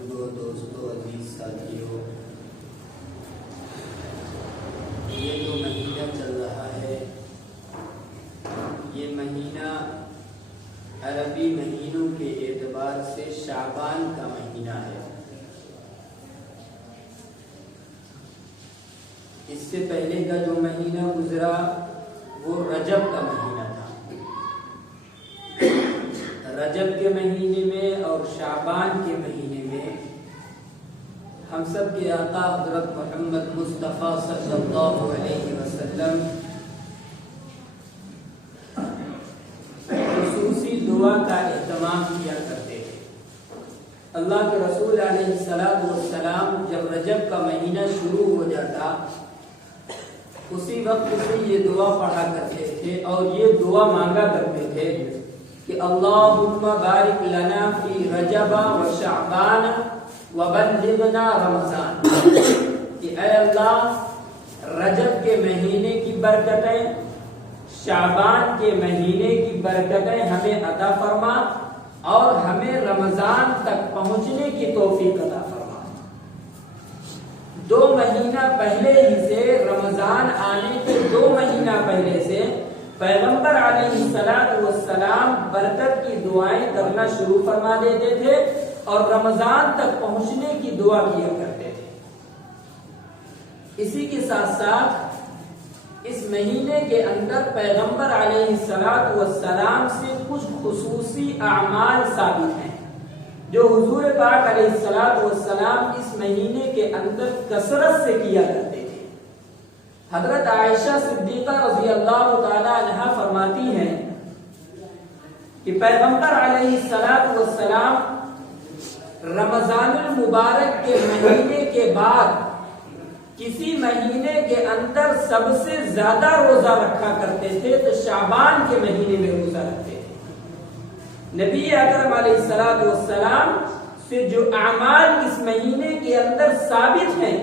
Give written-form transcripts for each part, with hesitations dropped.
بزرگوں، دوستوں، عزیز ساتھیوں، یہ جو مہینہ چل رہا ہے یہ مہینہ عربی مہینوں کے اعتبار سے شعبان کا مہینہ ہے۔ اس سے پہلے کا جو مہینہ گزرا وہ رجب کا مہینہ تھا۔ رجب کے مہینے میں اور شعبان کے مہینے میں ہم سب کے آقا حضرت محمد مصطفیٰ صلی اللہ علیہ وسلم خصوصی دعا کا اہتمام کیا کرتے تھے۔ اللہ کے رسول علیہ السلام جب رجب کا مہینہ شروع ہو جاتا اسی وقت سے یہ دعا پڑھا کرتے تھے اور یہ دعا مانگا کرتے تھے کہ اللہم بارک لنا فی رجب و شعبان وبلغنا رمضان، کہ اے اللہ رجب کے مہینے کی برکتیں، شعبان کے مہینے کی برکتیں ہمیں عطا فرما اور ہمیں رمضان تک پہنچنے کی توفیق عطا فرما۔ 2 مہینہ پہلے ہی سے، رمضان آنے کے 2 مہینہ پہلے سے پیغمبر علیہ السلام برکت کی دعائیں کرنا شروع فرما دیتے تھے اور رمضان تک پہنچنے کی دعا کیا کرتے تھے۔ اسی کے ساتھ ساتھ اس مہینے کے اندر پیغمبر علیہ السلام سے کچھ خصوصی اعمال ثابت ہیں جو حضور پاک علیہ السلام اس مہینے کے اندر کثرت سے کیا کرتے تھے۔ حضرت عائشہ صدیقہ رضی اللہ تعالی عنہا فرماتی ہیں کہ پیغمبر علیہ السلام رمضان المبارک کے مہینے کے بعد کسی مہینے کے اندر سب سے زیادہ روزہ رکھا کرتے تھے تو شعبان کے مہینے میں روزہ رکھتے تھے۔ نبی اکرم علیہ السلام سے جو اعمال اس مہینے کے اندر ثابت ہیں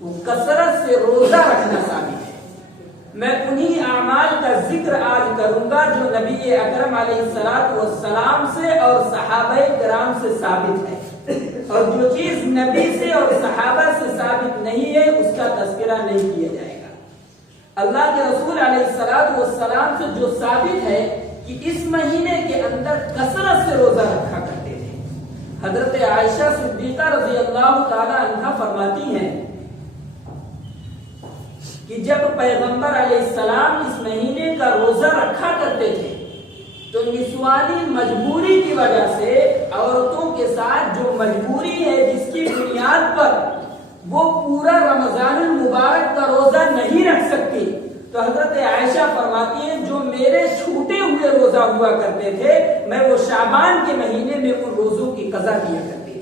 وہ کثرت سے روزہ رکھنا ثابت ہے۔ میں انہی اعمال کا ذکر آج کروں گا جو نبی اکرم علیہ السلام سے اور صحابہ کرام سے ثابت ہے، اور جو چیز نبی سے اور صحابہ سے ثابت نہیں ہے اس کا تذکرہ نہیں کیا جائے گا۔ اللہ کے رسول علیہ السلام سے جو ثابت ہے کہ اس مہینے کے اندر کثرت سے روزہ رکھا کرتے تھے۔ حضرت عائشہ صدیقہ رضی اللہ تعالی عنہا فرماتی ہیں کہ جب پیغمبر علیہ السلام اس مہینے کا روزہ رکھا کرتے تھے تو نسوانی مجبوری کی وجہ سے عورتوں کے ساتھ جو مجبوری ہے جس کی بنیاد پر وہ پورا رمضان المبارک کا روزہ نہیں رکھ سکتی، تو حضرت عائشہ فرماتی ہیں جو میرے چھوٹے ہوئے روزہ ہوا کرتے تھے میں وہ شعبان کے مہینے میں ان روزوں کی قضا کیا کرتی تھی۔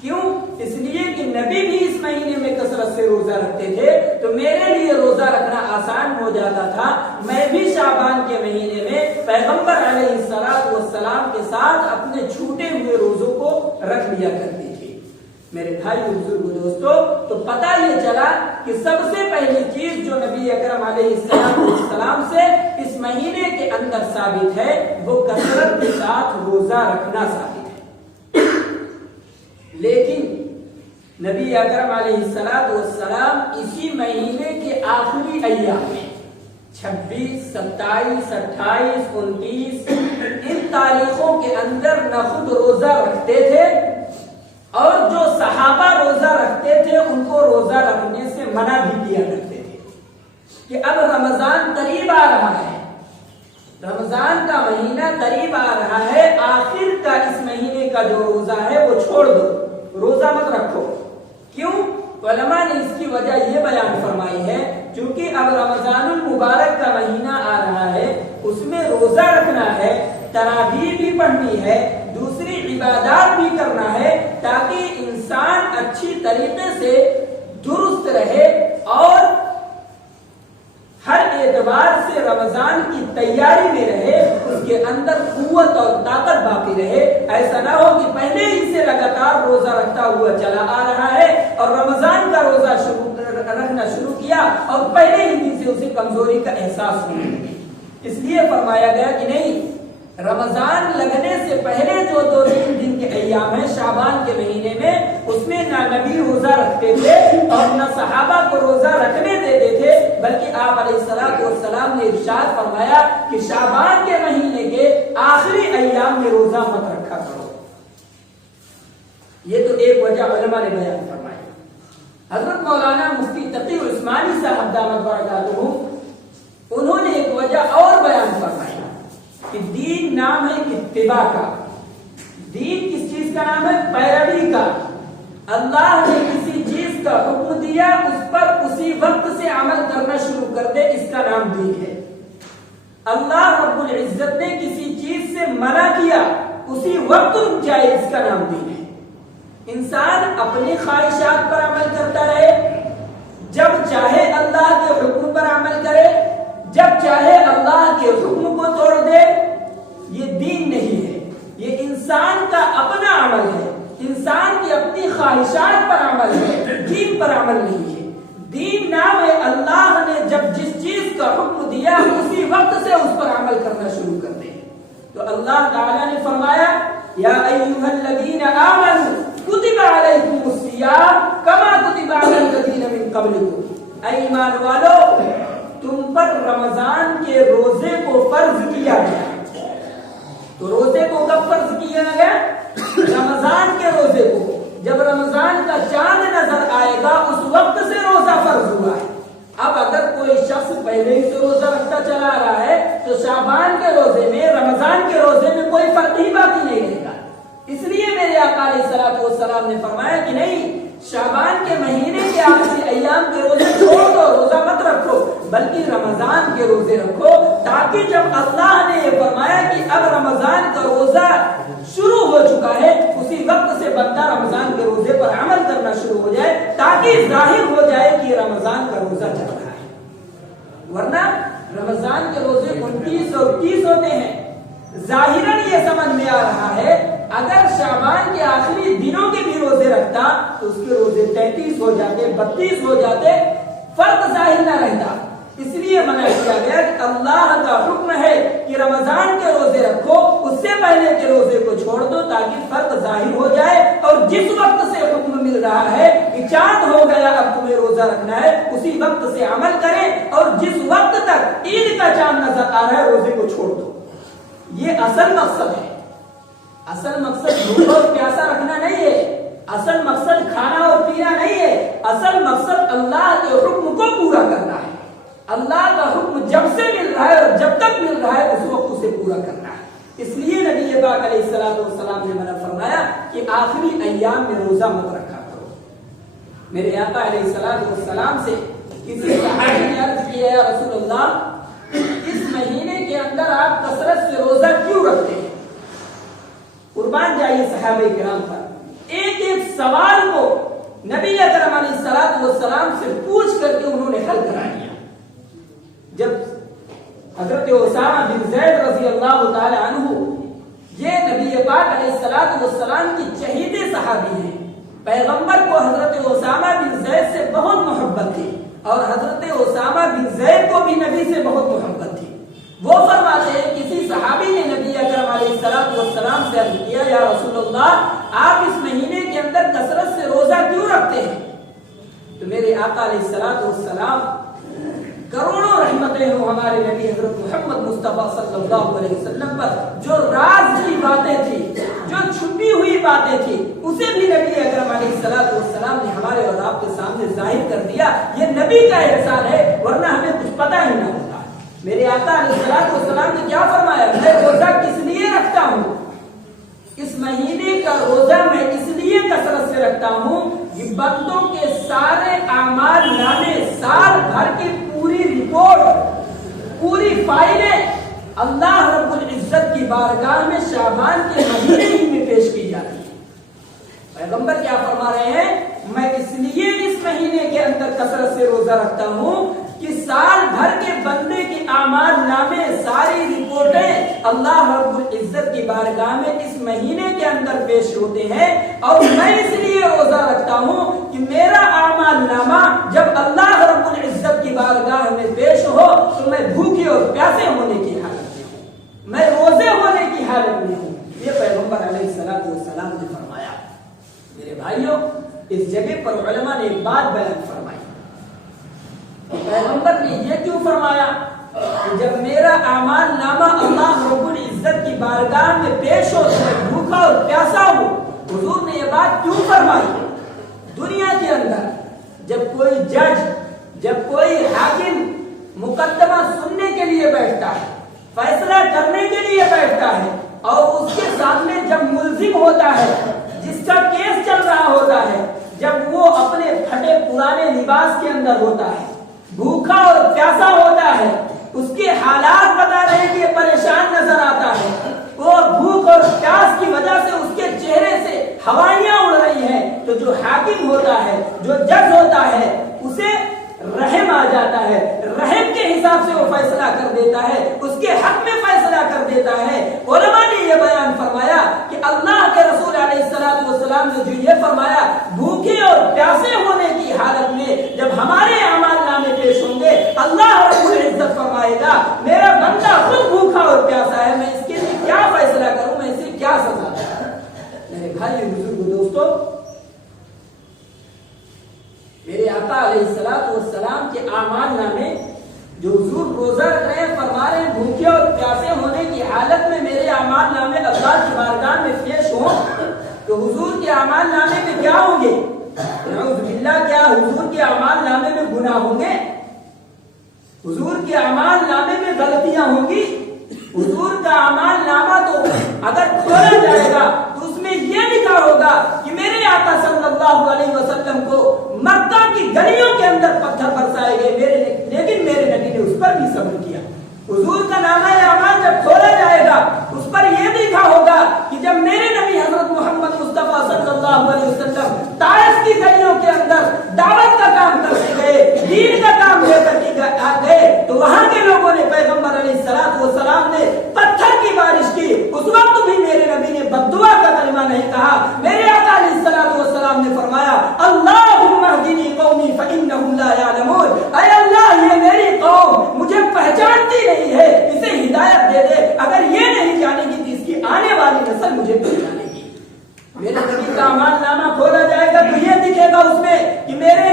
کیوں؟ اس لیے کہ نبی بھی اس مہینے میں کثرت سے روزہ رکھتے تھے تو میرے لیے روزہ رکھنا آسان ہو جاتا تھا، میں بھی شعبان کے مہینے میں پیغمبر علیہ السلام کے ساتھ اپنے چھوٹے ہوئے روزوں کو رکھ لیا کرتی تھی۔ میرے بھائی بزرگ دوستو، تو پتہ یہ چلا کہ سب سے پہلی چیز جو نبی اکرم علیہ السلام سے اس مہینے کے اندر ثابت ہے وہ کثرت کے ساتھ روزہ رکھنا ثابت ہے۔ لیکن نبی اکرم علیہ السلام اسی مہینے کے آخری ایام میں 26، 27، 28، 29 ان تاریخوں کے اندر نہ خود روزہ رکھتے تھے اور جو صحابہ روزہ رکھتے تھے ان کو روزہ رکھنے سے منع بھی کیا کرتے تھے کہ اب رمضان قریب آ رہا ہے، رمضان کا مہینہ قریب آ رہا ہے، آخر کا اس مہینے کا جو روزہ ہے وہ چھوڑ دو، روزہ مت رکھو۔ کیوں؟ علماء نے اس کی وجہ یہ بیان فرمائی ہے چونکہ اب رمضان المبارک کا مہینہ آ رہا ہے، اس میں روزہ رکھنا ہے، تراویح بھی پڑھنی ہے، دوسری عبادات بھی کرنا ہے تاکہ انسان اچھی طریقے سے درست رہے اور ہر اعتبار سے رمضان کی تیاری میں رہے، اس کے اندر قوت اور طاقت باقی رہے۔ ایسا نہ ہو کہ پہلے ہی سے لگاتار روزہ رکھتا ہوا چلا آ رہا ہے اور رمضان کا روزہ رکھنا شروع کیا اور پہلے ہی دن سے اسے کمزوری کا احساس ہونے لگا۔ اس لیے فرمایا گیا کہ نہیں، رمضان لگنے سے پہلے جو 2-3 دن کے ایام ہیں شعبان کے مہینے میں نبی روزہ رکھتے تھے اور نہ صحابہ کو روزہ رکھنے دیتے تھے، بلکہ آپ علیہ السلام نے ارشاد فرمایا کہ شعبان کے مہینے کے آخری ایام میں روزہ مت رکھا کرو۔ یہ تو ایک وجہ علماء نے بیان فرمائی۔ حضرت مولانا مفتی تقی عثمانی صاحب دامت برکاتہ انہوں نے ایک وجہ اور بیان فرمائی کہ دین نام ہے اتباع کا۔ دین کس چیز کا نام ہے؟ پیروی کا۔ اللہ نے کسی چیز کا حکم دیا، اس پر اسی وقت سے عمل کرنا شروع کر دے، اس کا نام دین ہے۔ اللہ رب العزت نے کسی چیز سے منع کیا، اسی وقت رک جائے، اس کا نام دین ہے۔ انسان اپنی خواہشات پر عمل کرتا رہے، جب چاہے اللہ کے حکم پر عمل کرے، جب چاہے اللہ کے حکم کو توڑ دے، یہ دین نہیں ہے، یہ انسان کا اپنا عمل ہے، انسان کی اپنی خواہشات پر عمل ہے، دین پر عمل نہیں ہے۔ دین نام ہے اللہ نے جب جس چیز کا حکم دیا اسی وقت سے اس پر عمل کرنا شروع کر دے۔ تو اللہ تعالیٰ نے فرمایا یا ایھا الذین آمنوا کتب علیکم الصیام کما کتب علی الذین من قبلکم، اے ایمان والو تم پر رمضان کے روزے کو فرض کیا گیا۔ تو روزے کو کب فرض کیا گیا؟ رمضان کے روزے کو۔ جب رمضان کا چاند نظر آئے گا اس وقت سے روزہ فرض ہوا ہے۔ اب اگر کوئی شخص پہلے ہی سے روزہ رکھتا چلا آ رہا ہے تو شعبان کے روزے میں رمضان کے روزے میں کوئی فرق ہی باقی نہیں رہے گا۔ اس لیے میرے آقا علیہ الصلوۃ والسلام نے فرمایا کہ نہیں، شعبان کے مہینے کے آخری ایام کے روزے چھوڑ دو، روزہ مت رکھو، بلکہ رمضان کے روزے رکھو، تاکہ جب اللہ نے یہ فرمایا کہ اب رمضان کا روزہ شروع ہو چکا ہے اسی وقت سے بندہ رمضان کے روزے پر عمل کرنا شروع ہو جائے، تاکہ ظاہر ہو جائے کہ رمضان کا روزہ چل رہا ہے۔ ورنہ رمضان کے روزے 29 اور 30 ہوتے ہیں۔ ظاہراً یہ سمجھ میں آ رہا ہے اگر شعبان کے آخری دنوں کے بھی روزے رکھتا تو اس کے روزے 33 ہو جاتے، 32 ہو جاتے، فرق ظاہر نہ رہتا۔ اس لیے منع کیا گیا کہ اللہ کا حکم ہے کہ رمضان کے روزے رکھو، اس سے پہلے کے روزے کو چھوڑ دو تاکہ فرق ظاہر ہو جائے، اور جس وقت سے حکم مل رہا ہے کہ چاند ہو گیا اب تمہیں روزہ رکھنا ہے اسی وقت سے عمل کریں، اور جس وقت تک عید کا چاند نظر آ رہا ہے روزے کو چھوڑ دو۔ یہ اصل مقصد ہے۔ اصل مقصد بھوکا اور پیاسا رکھنا نہیں ہے، اصل مقصد کھانا اور پینا نہیں ہے، اصل مقصد اللہ کے حکم کو پورا کرنا ہے۔ اللہ کا حکم جب سے مل رہا ہے اور جب تک مل رہا ہے اس وقت اسے پورا کرنا ہے۔ اس لیے نبی پاک علیہ السلام نے منع فرمایا کہ آخری ایام میں روزہ مت رکھا کرو۔ میرے آقا علیہ السلام سے کسی صحابی نے عرض کیا یا رسول اللہ اس مہینے کے اندر آپ کثرت سے روزہ کیوں رکھتے ہیں؟ قربان جائیے صحابہ کرام پر، ایک ایک سوال کو نبی اکرم علیہ السلام سے پوچھ کر کے انہوں نے حل کرا دیا۔ جب حضرت اسامہ بن زید رضی اللہ تعالی عنہ، یہ نبی پاک علیہ السلام کی چہیتے صحابی ہیں، پیغمبر کو حضرت اسامہ بن زید سے بہت محبت تھی اور حضرت اسامہ بن زید کو بھی نبی سے بہت محبت تھی۔ وہ فرماتے ہیں کسی صحابی نے نبی اکرم علیہ السلام سے عرض کیا یا رسول اللہ آپ اس مہینے کے اندر کثرت سے روزہ کیوں رکھتے ہیں؟ تو میرے آقا علیہ السلام کروڑوں رحمتیں ہوں ہمارے نبی حضرت محمد مصطفیٰ صلی اللہ علیہ وسلم پر، جو راز کی باتیں تھی، جو چھپی ہوئی باتیں تھی، اسے بھی نبی اکرم علیہ السلام نے ہمارے اور آپ کے سامنے ظاہر کر دیا۔ یہ نبی کا احسان ہے، ورنہ ہمیں کچھ پتہ ہی نہ ہوتا۔ میرے آقا علیہ السلام نے کیا فرمایا؟ میں روزہ کس لیے رکھتا ہوں؟ اس مہینے کا روزہ میں اس لیے کثرت سے رکھتا ہوں کہ بندوں کے سارے اعمال نامے، سال بھر کی پوری رپورٹ، پوری فائلیں اللہ رب العزت کی بارگاہ میں شعبان کے مہینے ہی میں پیش کی جاتی ہے۔ پیغمبر کیا فرما رہے ہیں؟ میں اس لیے اس مہینے کے اندر کثرت سے روزہ رکھتا ہوں کہ سال بھر کے بندے کے اعمال نامے، ساری رپورٹیں اللہ رب العزت کی بارگاہ میں اس مہینے کے اندر پیش ہوتے ہیں، اور میں اس لیے روزہ رکھتا ہوں کہ میرا اعمال نامہ جب اللہ رب العزت کی بارگاہ میں پیش ہو تو میں بھوکے اور پیاسے ہونے کی حالت میں ہوں، میں روزے ہونے کی حالت میں ہوں۔ یہ پیغمبر علیہ السلام نے فرمایا۔ میرے بھائیوں، اس جگہ پر علماء نے ایک بات بیان فرمائی، پیغمبر نے یہ کیوں فرمایا کہ جب میرا اعمال نامہ اللہ رب العزت کی بارگاہ میں پیش ہو تو میں بھوکا اور پیاسا ہوں، حضور نے یہ بات کیوں فرمائی؟ دنیا کے اندر جب کوئی جج، جب کوئی حاکم مقدمہ سننے کے لیے بیٹھتا ہے، فیصلہ کرنے کے لیے بیٹھتا ہے، اور اس کے سامنے جب ملزم ہوتا ہے، جس کا کیس چل رہا ہوتا ہے، جب وہ اپنے پھٹے پرانے لباس کے اندر ہوتا ہے، بھوکا اور پیاسا ہوتا ہے، اس کے حالات بتا رہے ہیں کہ پریشان نظر آتا ہے، وہ بھوک اور پیاس کی وجہ سے اس کے چہرے سے ہوائیاں اڑ رہی ہیں، تو جو حاکم ہوتا ہے، جو جج ہوتا ہے، اسے رحم آ جاتا ہے، رحم کے حساب سے وہ فیصلہ کر دیتا ہے، اس کے حق میں فیصلہ کر دیتا ہے۔ علماء نے یہ بیان فرمایا کہ اللہ کے رسول علیہ السلام نے جو یہ فرمایا، بھوکے اور پیاسے ہونے کی حالت میں جب ہمارے اعمال نامے پیش ہوں گے، اللہ رب العزت فرمائے گا میرا بندہ خود بھوکا اور پیاسا ہے، میں اس کے لیے کیا فیصلہ کروں، میں اسے کیا سزا دوں؟ میرے بھائی بزرگ دوستو، میرے آقا علیہ السلام کے اعمال نامے جو حضور روزہ رکھ رہے ہیں، فرما رہے ہیں بھوکے اور پیاسے ہونے کی حالت میں میرے اعمال نامے اللہ کی بارگاہ میں پیش ہوں، تو حضور کے اعمال نامے میں کیا ہوں گے؟ نعوذ باللہ، کیا حضور کے اعمال نامے میں گناہ ہوں گے؟ حضور کے اعمال نامے میں غلطیاں ہوں گی؟ حضور کا اعمال نامہ تو اگر کھولا جائے گا تو اس میں یہ لکھا ہوگا کہ میرے آقا صلی اللہ علیہ وسلم کو مکہ کی گلیوں کے اندر پتھر برسائے گئے، لیکن میرے نبی نے اس پر بھی صبر کیا۔ حضور کا نامہ اعمال جب کھولا جائے گا اس پر یہ لکھا ہوگا کہ جب میرے نبی حضرت محمد مصطفیٰ صلی اللہ علیہ وسلم طائف کی گلیوں کے اندر دعوت کا کام کرتے گئے، دین کا کام لے کر کے گئے، تو وہاں کے لوگوں نے پیغمبر علیہ السلام نے پتھر کی بارش کی، اس وقت بھی میرے نبی نے بد دعا کا کلمہ نہیں کہا۔ میرے آقا علیہ السلام نے فرمایا اللہم اہدنی قومی فانہم لا یعلمون، اے اللہ یہ میری قوم مجھے پہچانتی نہیں ہے، اسے ہدایت دے دے، اگر یہ نہیں جانے گی تو اس کی آنے والی نسل مجھے پہچانے گی۔ میرے نبی کا اعمال نامہ کھولا جائے گا تو یہ دکھے گا اس میں کہ میرے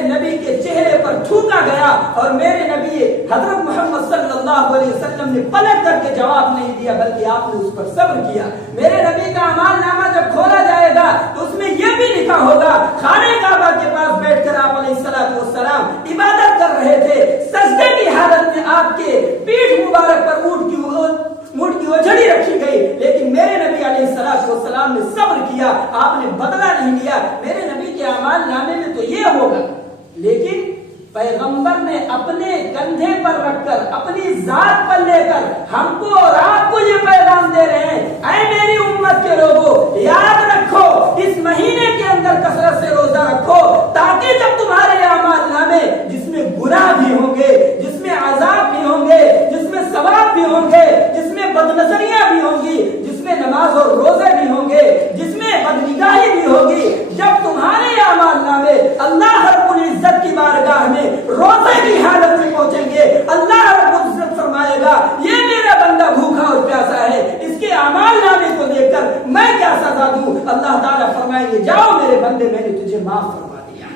نبی کے چہرے پر تھوکا گیا، اور میرے نبی حضرت محمد صلی اللہ علیہ وسلم نے پلٹ کر کے جواب نہیں دیا، بلکہ آپ نے اس پر صبر کیا۔ میرے نبی کا اعمال نامہ جب کھولا جائے گا تو اس میں یہ بھی لکھا ہوگا خانہ کعبہ کے پاس بیٹھ کر آپ علیہ السلام عبادت کر رہے تھے، سجدے کی حالت میں آپ کے پیٹھ مبارک پر اونٹ کی اوجھڑی رکھی گئی، لیکن میرے نبی علیہ السلام نے صبر کیا، آپ نے بدلہ نہیں لیا۔ میرے نبی کے اعمال نامے میں تو یہ ہوگا، لیکن پیغمبر نے اپنے کندھے پر رکھ کر، اپنی ذات پر لے کر ہم کو اور آپ کو یہ پیغام دے رہے ہیں، اے میری امت کے لوگوں، یاد رکھو اس مہینے کے اندر کثرت سے روزہ رکھو، تاکہ جب تمہارے اعمال نامے جس میں گناہ بھی ہوں گے، جس میں عذاب بھی ہوں گے، جس میں ثواب بھی ہوں گے، جس میں بد نظریاں بھی ہوں گی، جس میں نماز اور روزے بھی ہوں گے، جس میں بدنگاہی بھی ہوگی، جب تمہارے اعمال نامے اللہ رب العزت کی بارگاہ میں روزے کی حالت میں پہنچیں گے، اللہ رب العزت فرمائے گا یہ میرا بندہ بھوکا اور پیاسا ہے، اس کے اعمال نامے کو دیکھ کر میں کیا سزا دوں؟ اللہ تعالیٰ فرمائیں گے جاؤ میرے بندے، میں نے تجھے معاف فرما دیا۔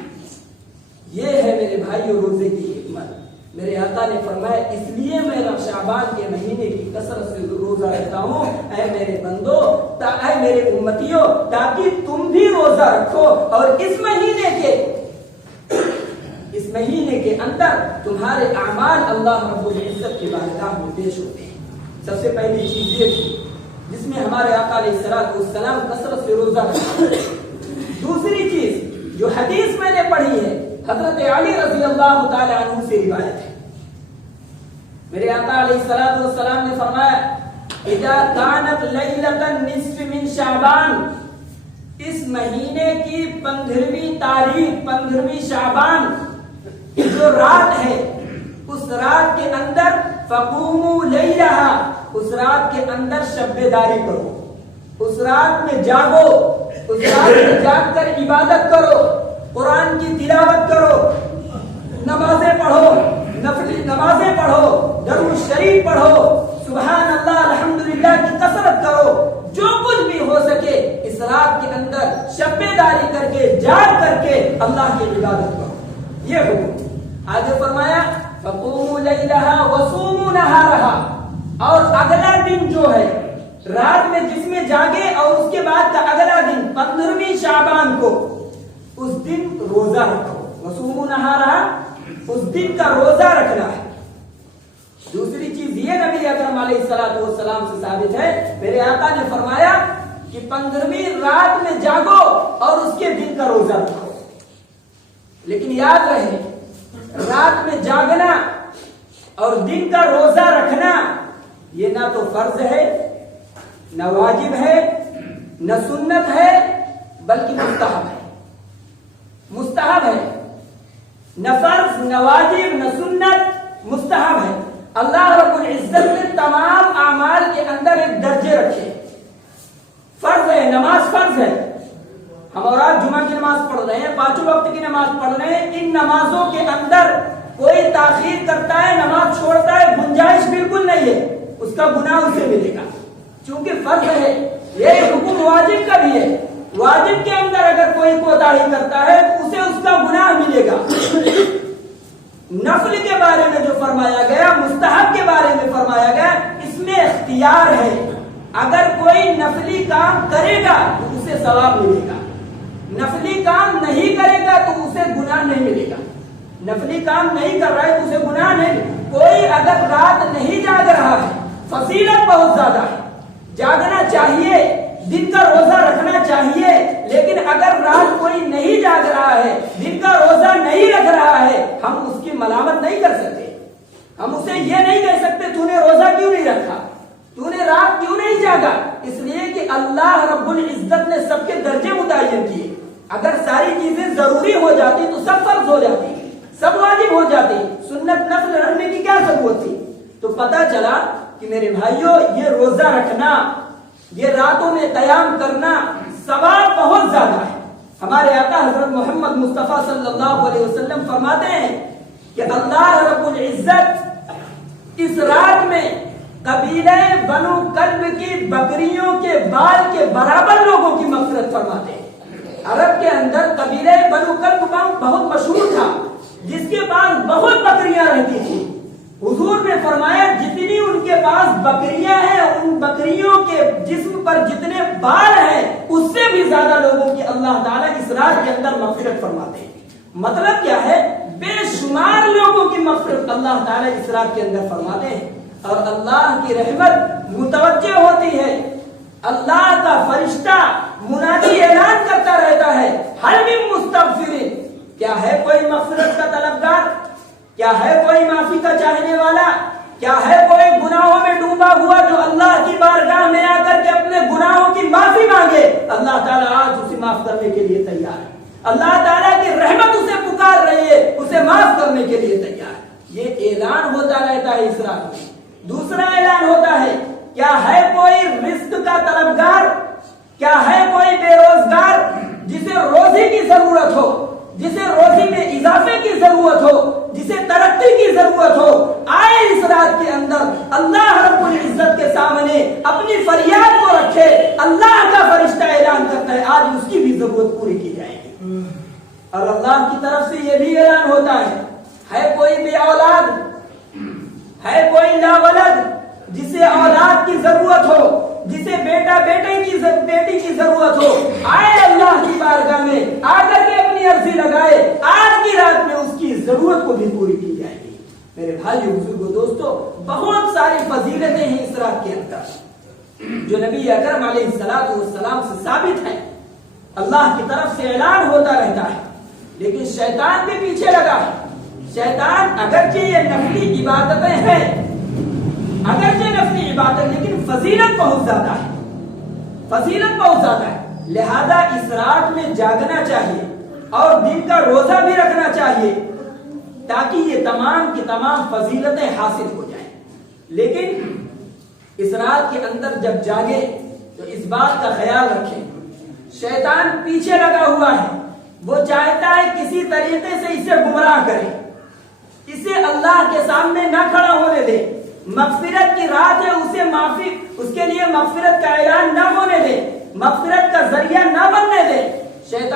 یہ ہے میرے بھائیو روزے کی حکمت۔ میرے آقا نے فرمایا اس لیے میں شعبان کے مہینے کی کثرت سے روزہ رکھتا ہوں، اے میرے بندو، اے میرے امتیوں، تاکہ تم بھی روزہ رکھو، اور اس مہینے کے اندر تمہارے اعمال اللہ رب العزت کی بارگاہ میں پیش ہوتے ہیں۔ سب سے پہلی چیز یہ تھی جس میں ہمارے آقا علیہ السلام کثرت سے روزہ رکھتے ہیں۔ دوسری چیز جو حدیث میں نے پڑھی ہے، حضرت علی رضی اللہ تعالی عنہ سے روایت ہے، میرے آقا علیہ السلام نے فرمایا اذا كانت لیلۃ النصف من شعبان، اس مہینے کی 15ویں تاریخ، 15ویں شعبان جو رات ہے، اس رات کے اندر فقوموا لیلہا، اس رات کے اندر شب بیداری کرو، اس رات میں جاگو، اس رات میں جاگ کر عبادت کرو، قرآن کی تلاوت کرو، نمازیں پڑھو، نفلی نمازیں پڑھو، درود شریف پڑھو، سبحان اللہ الحمدللہ کی کثرت کرو، جو کچھ بھی ہو سکے اس رات کے اندر داری کر کے جاگ کر کے اللہ کی عبادت کرو. یہ حکم. آگے فرمایا فقوموا لیلہا وصوموا نہارہا. اور اگلا دن جو ہے رات میں جس میں جاگے اور اس کے بعد کا اگلا دن 15ویں شعبان کو اس دن روزہ رکھو. وصوموا نہارہا اس دن کا روزہ رکھنا ہے. دوسری چیز یہ نبی اکرم علیہ الصلوۃ والسلام سے ثابت ہے. میرے آقا نے فرمایا کہ 15ویں رات میں جاگو اور اس کے دن کا روزہ رکھو. لیکن یاد رہے رات میں جاگنا اور دن کا روزہ رکھنا یہ نہ تو فرض ہے نہ واجب ہے نہ سنت ہے بلکہ مستحب ہے. مستحب ہے. نہ فرض نہ واجب نہ سنت، مستحب ہے. اللہ رب العزت نے تمام اعمال کے اندر ایک درجے رکھے. فرض ہے، نماز فرض ہے. ہم اور آج جمعہ کی نماز پڑھ رہے ہیں، 5 وقت کی نماز پڑھ رہے ہیں. ان نمازوں کے اندر کوئی تاخیر کرتا ہے، نماز چھوڑتا ہے، گنجائش بالکل نہیں ہے. اس کا گناہ اسے ملے گا چونکہ فرض ہے. یہ حکم واجب کا بھی ہے. واجب کے اندر اگر کوئی کوتاہی کرتا ہے تو اسے اس کا گناہ ملے گا. نفل کے بارے میں جو فرمایا گیا، مستحب کے بارے میں فرمایا گیا، اس میں اختیار ہے. اگر کوئی نفلی کام کرے گا تو اسے ثواب ملے گا. نفلی کام نہیں کرے گا تو اسے گناہ نہیں ملے گا. نفلی کام نہیں کر رہا ہے تو اسے گناہ نہیں. کوئی اگر رات نہیں جاگ رہا ہے، فضیلت بہت زیادہ ہے، جاگنا چاہیے، دن کا روزہ رکھنا چاہیے. لیکن اگر رات کوئی نہیں جاگ رہا ہے، دن کا روزہ نہیں رکھ رہا ہے، ہم اس کی ملامت نہیں کر سکتے. ہم اسے یہ نہیں کہہ سکتے تو نے روزہ کیوں نہیں رکھا، تو نے رات کیوں نہیں جاگا. اس لیے کہ اللہ رب العزت نے سب کے درجے متعین کیے. اگر ساری چیزیں ضروری ہو جاتی تو سب فرض ہو جاتی، سب واجب ہو جاتی. سنت نفل رکھنے کی کیا ضرورت تھی؟ تو پتا چلا کہ میرے بھائیوں یہ روزہ رکھنا، یہ راتوں میں قیام کرنا ثواب بہت زیادہ ہے. ہمارے آقا حضرت محمد مصطفیٰ صلی اللہ علیہ وسلم فرماتے ہیں کہ اللہ رب العزت اس رات میں قبیلہ بنو کلب کی بکریوں کے بال کے برابر لوگوں کی مغفرت فرماتے ہیں. عرب کے اندر قبیلہ بنو کلب بہت مشہور تھا، جس کے پاس بہت بکریاں رہتی تھی. حضور نے فرمایا جتنی ان کے پاس بکریاں ہیں، ان بکریوں کے جسم پر جتنے بال ہیں اس سے بھی زیادہ لوگوں کی اللہ تعالیٰ اس رات کے اندر مغفرت فرماتے ہیں. مطلب کیا ہے؟ بے شمار لوگوں کی مغفرت اللہ تعالیٰ اس رات کے اندر فرماتے ہیں. اور اللہ کی رحمت متوجہ ہوتی ہے. اللہ کا فرشتہ منادی اعلان کرتا رہتا ہے ہل من مستغفر. کیا ہے کوئی مغفرت کا طلبگار؟ کیا ہے کوئی معافی کا چاہنے والا؟ کیا ہے کوئی گناہوں میں ڈوبا ہوا جو اللہ کی بارگاہ میں آ کر کے اپنے گناہوں کی معافی مانگے؟ اللہ تعالیٰ آج اسے معاف کرنے کے لیے تیار ہے. اللہ تعالیٰ کی رحمت اسے پکار رہی ہے، اسے معاف کرنے کے لیے تیار ہے. یہ اعلان ہوتا رہتا ہے اس رات میں. دوسرا اعلان ہوتا ہے کیا ہے کوئی رزق کا طلبگار؟ کیا ہے کوئی بے روزگار جسے روزی کی ضرورت ہو، جسے روزی میں اضافے کی ضرورت ہو، جسے ترقی کی ضرورت ہو؟ آئے اس رات کے اندر اللہ رب العزت کے سامنے اپنی فریاد کو رکھے. اللہ کا فرشتہ اعلان کرتا ہے آج اس کی بھی ضرورت پوری کی جائے گی. اور اللہ کی طرف سے یہ بھی اعلان ہوتا ہے کوئی بے اولاد، ہے کوئی لا ولد جسے اولاد کی ضرورت ہو، جسے بیٹی کی ضرورت ہو، آئے اللہ کی بارگاہ میں آ کر کے اپنی عرضی لگائے. آج کی رات میں اس کی ضرورت کو بھی پوری کی جائے گی. میرے بھائیو بزرگو دوستو، بہت ساری فضیلتیں ہیں اس رات کے اندر جو نبی اکرم علیہ الصلوۃ والسلام سے ثابت ہیں. اللہ کی طرف سے اعلان ہوتا رہتا ہے، لیکن شیطان بھی پیچھے لگا ہے. شیطان اگرچہ یہ نفلی عبادتیں ہیں، اگرچہ نفلی عبادت، لیکن فضیلت بہت زیادہ ہے، فضیلت بہت زیادہ ہے. لہذا اس رات میں جاگنا چاہیے اور دن کا روزہ بھی رکھنا چاہیے تاکہ یہ تمام کی تمام فضیلتیں حاصل ہو جائیں. لیکن اس رات کے اندر جب جاگے تو اس بات کا خیال رکھیں شیطان پیچھے لگا ہوا ہے. وہ چاہتا ہے کسی طریقے سے اسے گمراہ کرے، اسے اللہ کے سامنے نہ کھڑا ہونے دے. مغفرت کی رات ہے، اسے معافی، اس کے لیے مغفرت کا اعلان نہ ہونے دے، مغفرت کا ذریعہ نہ بننے دے. شیطان